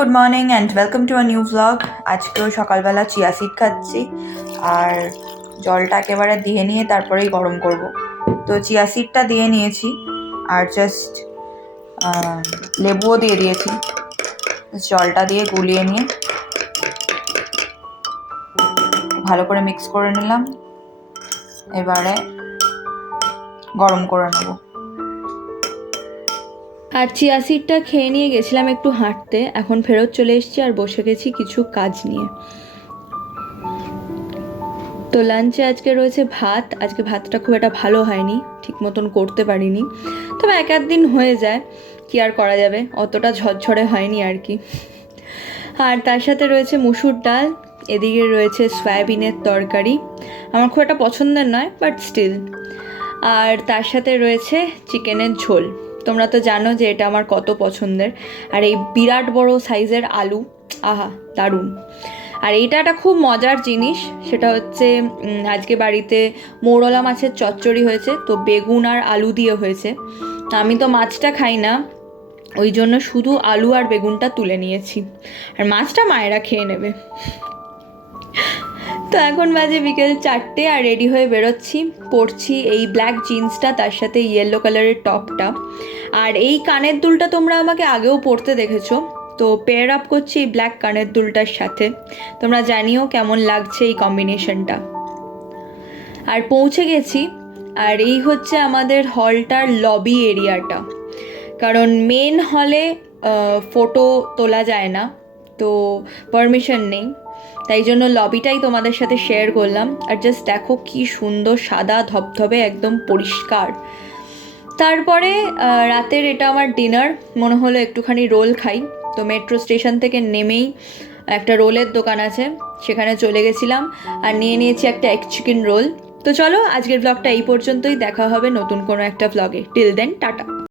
Good morning and welcome to a new blog. আজকেও সকালবেলা chia seed খাচ্ছি আর জলটা একেবারে দিয়ে নিয়ে তারপরেই গরম করব। তো চিয়া সিডটা দিয়ে নিয়েছি আর জাস্ট লেবুও দিয়ে দিয়েছি। জলটা দিয়ে গুলিয়ে নিয়ে ভালো করে মিক্স করে নিলাম, এবারে গরম করে নেব। আর চিয়া সিডটা খেয়ে নিয়ে গেছিলাম একটু হাঁটতে, এখন ফেরত চলে এসেছি আর বসে গেছি কিছু কাজ নিয়ে। তো লাঞ্চে আজকে রয়েছে ভাত। আজকে ভাতটা খুব একটা ভালো হয়নি, ঠিক মতন করতে পারিনি, তবে এক দিন হয়ে যায়, কি আর করা যাবে, অতটা ঝরঝরে হয়নি আর কি। আর তার সাথে রয়েছে মুসুর ডাল, এদিকে রয়েছে সয়াবিনের তরকারি, আমার খুব একটা পছন্দের নয় বাট স্টিল। আর তার সাথে রয়েছে চিকেনের ঝোল। তোমরা তো জানো যে এটা আমার কত পছন্দের। আর এই বিরাট বড় সাইজের আলু, আহা দারুণ। আর এইটা একটা খুব মজার জিনিস, সেটা হচ্ছে আজকে বাড়িতে মৌরলা মাছের চচ্চড়ি হয়েছে, তো বেগুন আর আলু দিয়ে হয়েছে। আমি তো মাছটা খাই না, ওই জন্য শুধু আলু আর বেগুনটা তুলে নিয়েছি, আর মাছটা মায়েরা খেয়ে নেবে। তো এখন বাজে বিকেল 4টে আর রেডি হয়ে বেরোচ্ছি। পরছি এই ব্ল্যাক জিন্সটা, তার সাথে ইয়েলো কালারের টপটা, আর এই কানের দুলটা তোমরা আমাকে আগেও পরতে দেখেছো, তো পেয়ার আপ করছি এই ব্ল্যাক কানের দুলটার সাথে। তোমরা জানিও কেমন লাগছে এই কম্বিনেশনটা। আর পৌঁছে গেছি, আর এই হচ্ছে আমাদের হলটার লবি এরিয়াটা, কারণ মেন হলে ফটো তোলা যায় না, তো পারমিশন নেই, তাই জন্য লবিটাই তোমাদের সাথে শেয়ার করলাম। আর জাস্ট দেখো কি সুন্দর সাদা ধবধবে, একদম পরিষ্কার। তারপরে রাতের এটা আমার ডিনার, মনে হলো একটুখানি রোল খাই, তো মেট্রো স্টেশন থেকে নেমেই একটা রোলের দোকান আছে, সেখানে চলে গেছিলাম আর নিয়ে নিয়েছি একটা এগ চিকেন রোল। তো চলো আজকের ব্লগটা এই পর্যন্তই, দেখা হবে নতুন কোনো একটা ব্লগে। Till then tata.